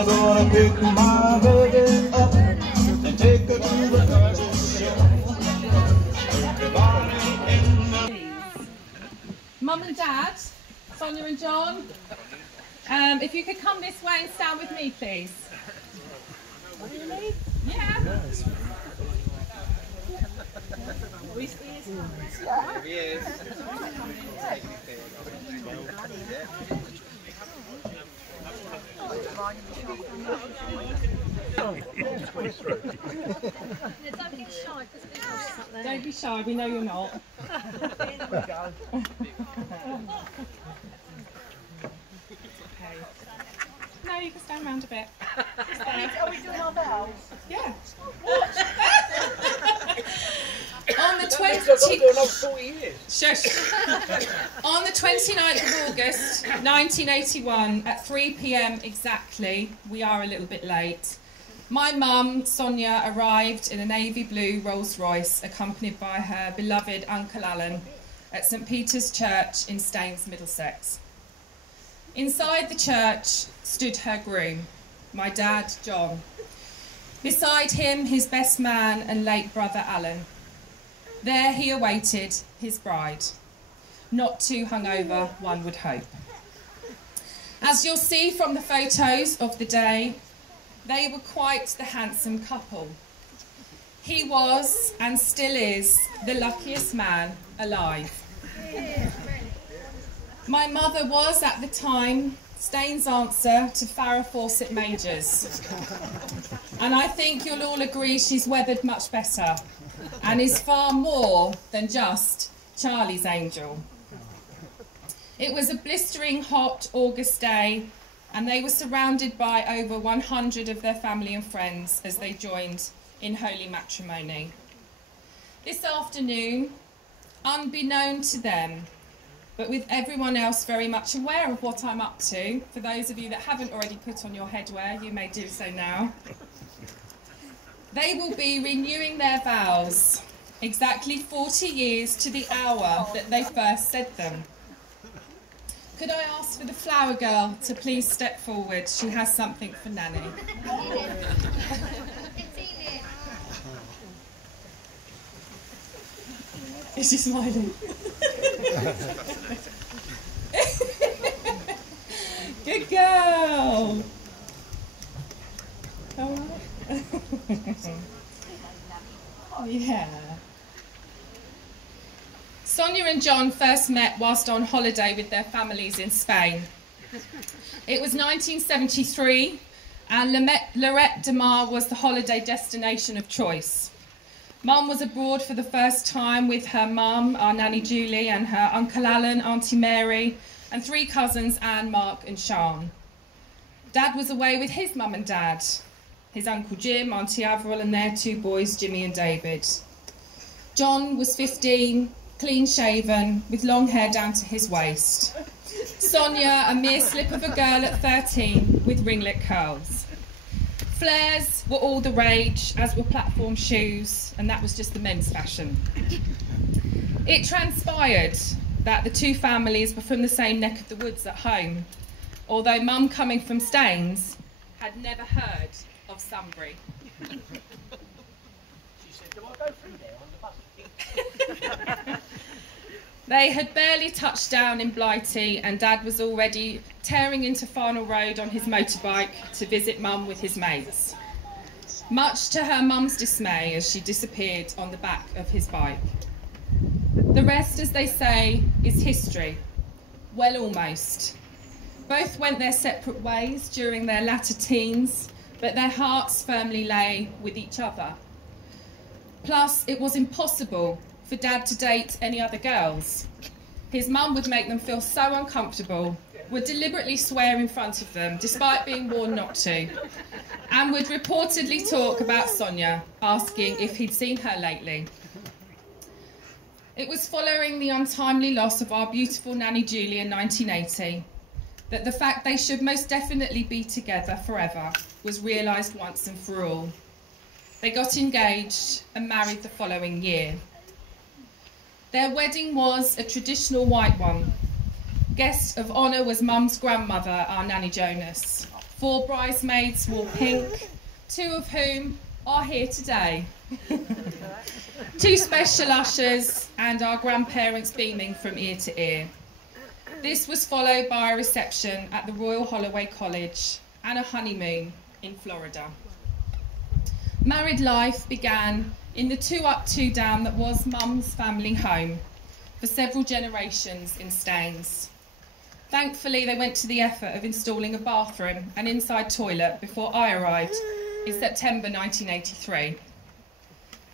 I'm gonna pick my baby up and take her to the country show. Everybody in the... Mum and Dad, Sonia and John, if you could come this way and stand with me, please. Really? Yeah. Don't be shy, we know you're not. Okay. No, you can stand round a bit. Are we doing our vows? Yeah. On the 29th of August 1981 at 3 p.m. exactly, we are a little bit late, my mum Sonia arrived in a navy blue Rolls Royce accompanied by her beloved Uncle Alan at St Peter's Church in Staines, Middlesex. Inside the church stood her groom, my dad John. Beside him his best man and late brother Alan. There he awaited his bride, not too hungover, one would hope. As you'll see from the photos of the day, they were quite the handsome couple. He was, and still is, the luckiest man alive. My mother was, at the time, Staines' answer to Farrah Fawcett Majors. And I think you'll all agree she's weathered much better and is far more than just Charlie's angel. It was a blistering hot August day and they were surrounded by over 100 of their family and friends as they joined in holy matrimony. This afternoon, unbeknown to them, but with everyone else very much aware of what I'm up to, for those of you that haven't already put on your headwear, you may do so now. They will be renewing their vows, exactly 40 years to the hour that they first said them. Could I ask for the flower girl to please step forward? She has something for Nanny. Is she smiling? Good girl. All right. Oh yeah. Sonia and John first met whilst on holiday with their families in Spain. It was 1973 and Lloret de Mar was the holiday destination of choice. Mum was abroad for the first time with her mum, our Nanny Julie, and her Uncle Alan, Auntie Mary, and 3 cousins, Anne, Mark and Sian. Dad was away with his mum and dad, his Uncle Jim, Auntie Avril, and their 2 boys, Jimmy and David. John was 15, clean-shaven, with long hair down to his waist. Sonia, a mere slip of a girl at 13, with ringlet curls. Flares were all the rage, as were platform shoes, and that was just the men's fashion. It transpired that the 2 families were from the same neck of the woods at home, although Mum, coming from Staines, had never heard of Sunbury. She said, do I go through there on the bus? They had barely touched down in Blighty and Dad was already tearing into Farnell Road on his motorbike to visit Mum with his mates. Much to her mum's dismay as she disappeared on the back of his bike. The rest, as they say, is history. Well, almost. Both went their separate ways during their latter teens, but their hearts firmly lay with each other. Plus, it was impossible for Dad to date any other girls. His mum would make them feel so uncomfortable, would deliberately swear in front of them, despite being warned not to, and would reportedly talk about Sonia, asking if he'd seen her lately. It was following the untimely loss of our beautiful Nanny Julie in 1980 that the fact they should most definitely be together forever was realised once and for all. They got engaged and married the following year. Their wedding was a traditional white one. Guest of honour was Mum's grandmother, our Nanny Jonas. 4 bridesmaids wore pink, 2 of whom are here today. 2 special ushers and our grandparents beaming from ear to ear. This was followed by a reception at the Royal Holloway College and a honeymoon in Florida. Married life began in the 2 up, 2 down that was Mum's family home for several generations in Staines. Thankfully, they went to the effort of installing a bathroom and inside toilet before I arrived in September 1983.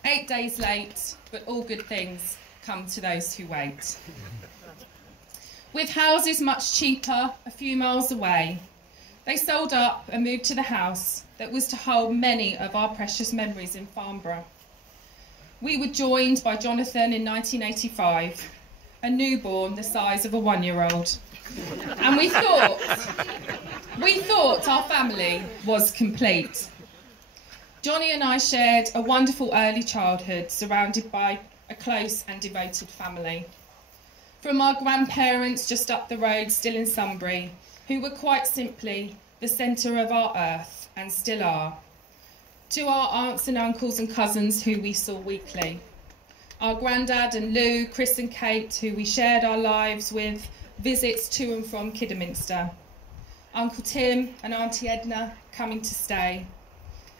8 days late, but all good things come to those who wait. With houses much cheaper a few miles away, they sold up and moved to the house that was to hold many of our precious memories in Farnborough. We were joined by Jonathan in 1985, a newborn the size of a 1-year-old. And we thought our family was complete. Johnny and I shared a wonderful early childhood surrounded by a close and devoted family. From our grandparents just up the road, still in Sunbury, who were quite simply the centre of our earth and still are, to our aunts and uncles and cousins who we saw weekly. Our granddad and Lou, Chris and Kate, who we shared our lives with, visits to and from Kidderminster. Uncle Tim and Auntie Edna coming to stay.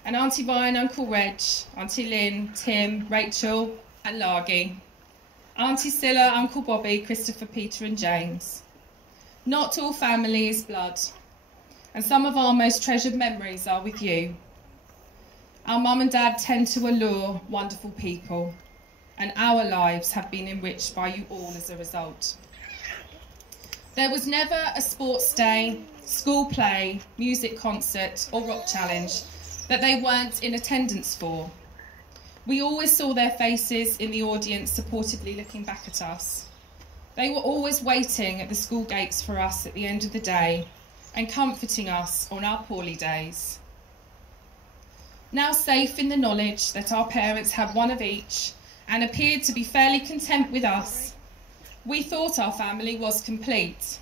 And Auntie Vi and Uncle Reg, Auntie Lynn, Tim, Rachel and Largy. Auntie Scylla, Uncle Bobby, Christopher, Peter and James. Not all family is blood. And some of our most treasured memories are with you. Our mum and dad tend to allure wonderful people, and our lives have been enriched by you all as a result. There was never a sports day, school play, music concert or rock challenge that they weren't in attendance for. We always saw their faces in the audience supportively looking back at us. They were always waiting at the school gates for us at the end of the day and comforting us on our poorly days. Now safe in the knowledge that our parents had one of each and appeared to be fairly content with us, we thought our family was complete.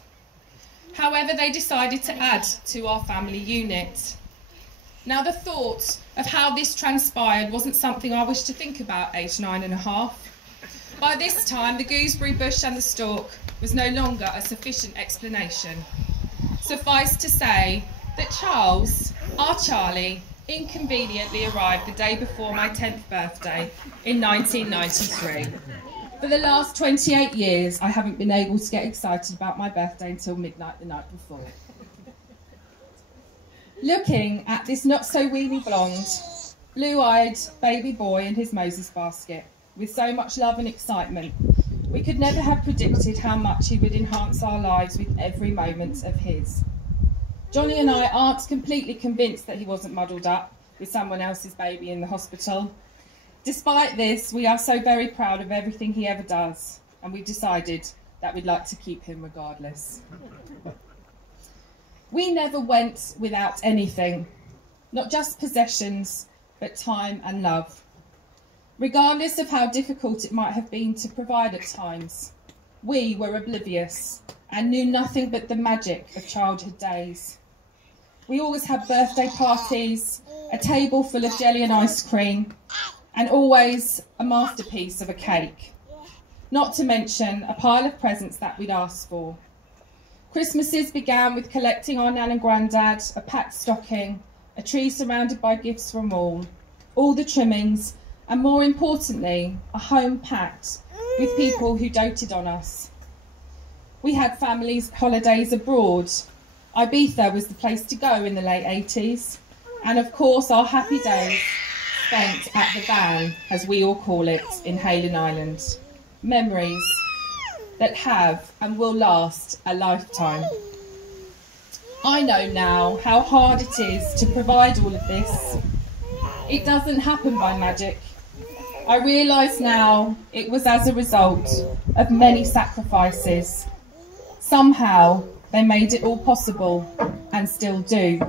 However, they decided to add to our family unit. Now, the thought of how this transpired wasn't something I wished to think about aged 9½. By this time, the gooseberry bush and the stalk was no longer a sufficient explanation. Suffice to say that Charles, our Charlie, inconveniently arrived the day before my 10th birthday in 1993. For the last 28 years, I haven't been able to get excited about my birthday until midnight the night before. Looking at this not-so-weeny blonde, blue-eyed baby boy in his Moses basket, with so much love and excitement, we could never have predicted how much he would enhance our lives with every moment of his. Johnny and I aren't completely convinced that he wasn't muddled up with someone else's baby in the hospital. Despite this, we are so very proud of everything he ever does, and we've decided that we'd like to keep him regardless. We never went without anything, not just possessions, but time and love. Regardless of how difficult it might have been to provide at times, we were oblivious and knew nothing but the magic of childhood days. We always had birthday parties, a table full of jelly and ice cream, and always a masterpiece of a cake. Not to mention a pile of presents that we'd asked for. Christmases began with collecting our nan and grandad, a packed stocking, a tree surrounded by gifts from all the trimmings, and more importantly, a home packed with people who doted on us. We had families' holidays abroad. Ibiza was the place to go in the late 80s. And of course, our happy days spent at the van, as we all call it, in Haylen Island. Memories that have and will last a lifetime. I know now how hard it is to provide all of this. It doesn't happen by magic. I realise now it was as a result of many sacrifices. Somehow they made it all possible and still do.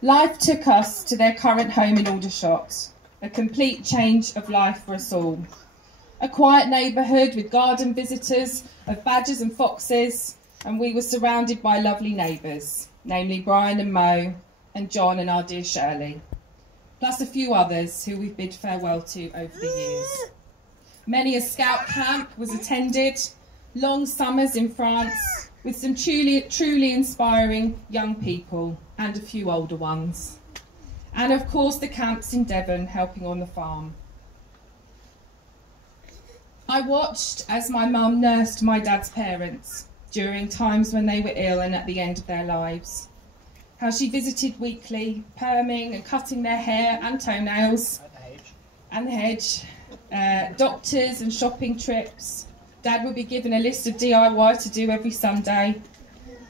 Life took us to their current home in Aldershot, a complete change of life for us all. A quiet neighbourhood with garden visitors of badgers and foxes, and we were surrounded by lovely neighbours. namely Brian and Mo, and John and our dear Shirley, plus a few others who we've bid farewell to over the years. Many a scout camp was attended, long summers in France, with some truly inspiring young people and a few older ones. And of course the camps in Devon helping on the farm. I watched as my mum nursed my dad's parents during times when they were ill and at the end of their lives. How she visited weekly, perming and cutting their hair and toenails and the hedge, doctors and shopping trips. Dad would be given a list of DIY to do every Sunday.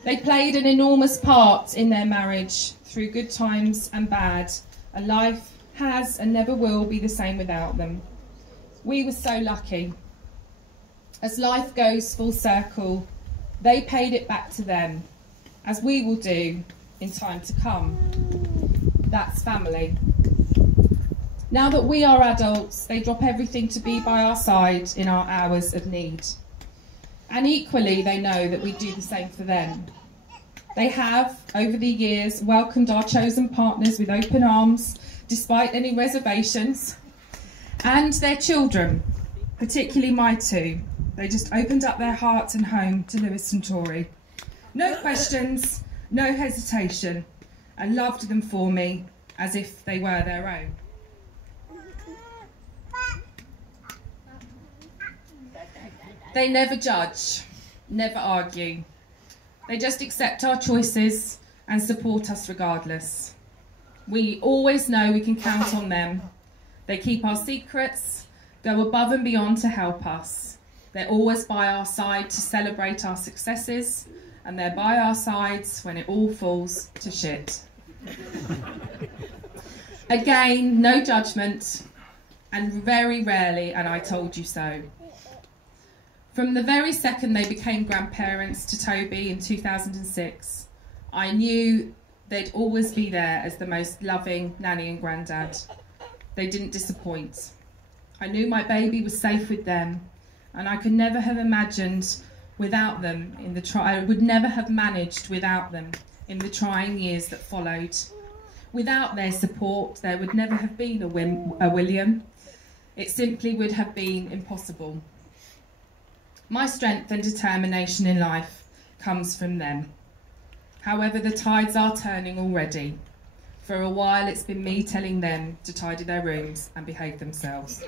They played an enormous part in their marriage through good times and bad, and life has and never will be the same without them. We were so lucky. As life goes full circle, they paid it back to them, as we will do in time to come. That's family. Now that we are adults, they drop everything to be by our side in our hours of need. And equally, they know that we do the same for them. They have, over the years, welcomed our chosen partners with open arms, despite any reservations, and their children, particularly my two. They just opened up their hearts and home to Lewis and Tori. No questions, no hesitation, and loved them for me as if they were their own. They never judge, never argue. They just accept our choices and support us regardless. We always know we can count on them. They keep our secrets, go above and beyond to help us. They're always by our side to celebrate our successes, and they're by our sides when it all falls to shit. Again, no judgment, and very rarely an I told you so. From the very second they became grandparents to Toby in 2006, I knew they'd always be there as the most loving nanny and granddad. They didn't disappoint. I knew my baby was safe with them, and I could never have imagined without them I would never have managed without them in the trying years that followed. Without their support, there would never have been a William. It simply would have been impossible. My strength and determination in life comes from them. However, the tides are turning already. For a while, it's been me telling them to tidy their rooms and behave themselves.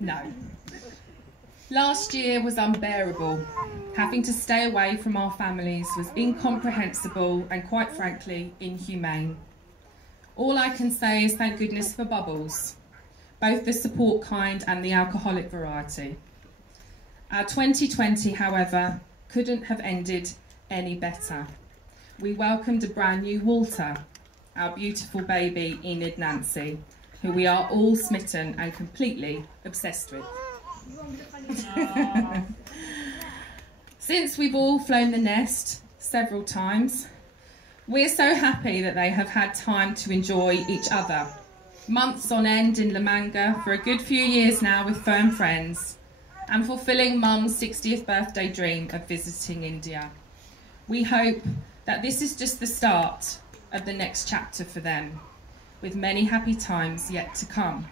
No. Last year was unbearable. Having to stay away from our families was incomprehensible and, quite frankly, inhumane. All I can say is thank goodness for Bubbles, both the support kind and the alcoholic variety. Our 2020, however, couldn't have ended any better. We welcomed a brand new Walter, our beautiful baby Enid Nancy, who we are all smitten and completely obsessed with. Since we've all flown the nest several times, we're so happy that they have had time to enjoy each other. Months on end in La Manga for a good few years now with firm friends, and fulfilling Mum's 60th birthday dream of visiting India. We hope that this is just the start of the next chapter for them, with many happy times yet to come.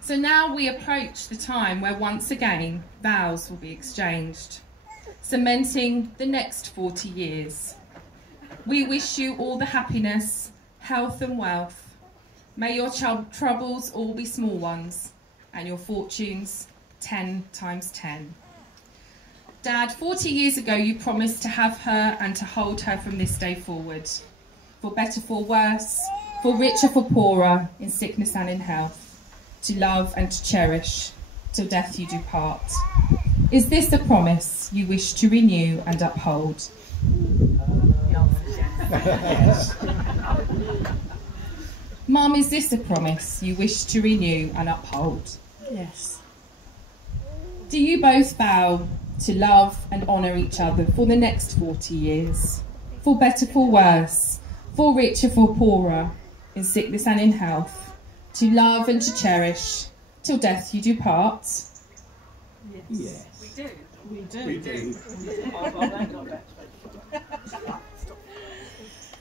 So now we approach the time where once again vows will be exchanged, cementing the next 40 years. We wish you all the happiness, health and wealth. May your troubles all be small ones, and your fortunes 10 times 10. Dad, 40 years ago you promised to have her and to hold her from this day forward, for better, for worse, for richer, for poorer, in sickness and in health, to love and to cherish, till death you do part. Is this a promise you wish to renew and uphold? Yes. Mum, is this a promise you wish to renew and uphold? Yes. Do you both vow to love and honour each other for the next 40 years, for better, for worse, for richer, for poorer, in sickness and in health, to love and to cherish, till death you do part? Yes. We do. We do. We do.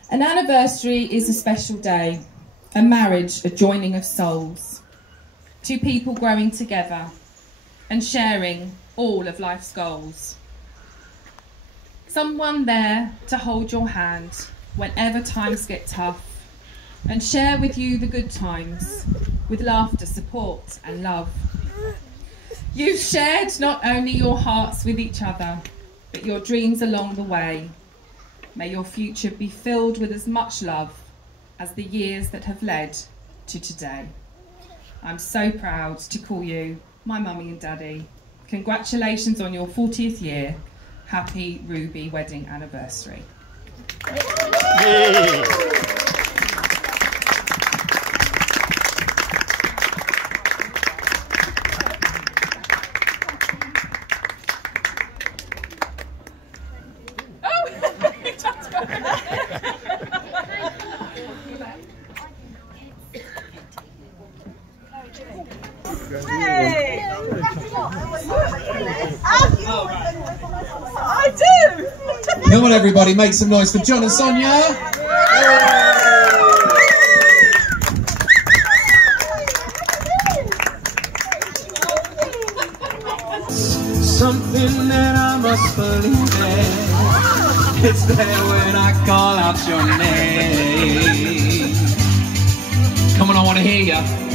An anniversary is a special day, a marriage, a joining of souls, two people growing together and sharing all of life's goals. Someone there to hold your hand whenever times get tough and share with you the good times with laughter, support and love. You've shared not only your hearts with each other, but your dreams along the way. May your future be filled with as much love as the years that have led to today. I'm so proud to call you my mummy and daddy. Congratulations on your 40th year. Happy Ruby wedding anniversary. Yay. I do! Come on everybody, make some noise for John and Sonia! Something that I must believe in. It's there when I call out your name. Come on, I want to hear you.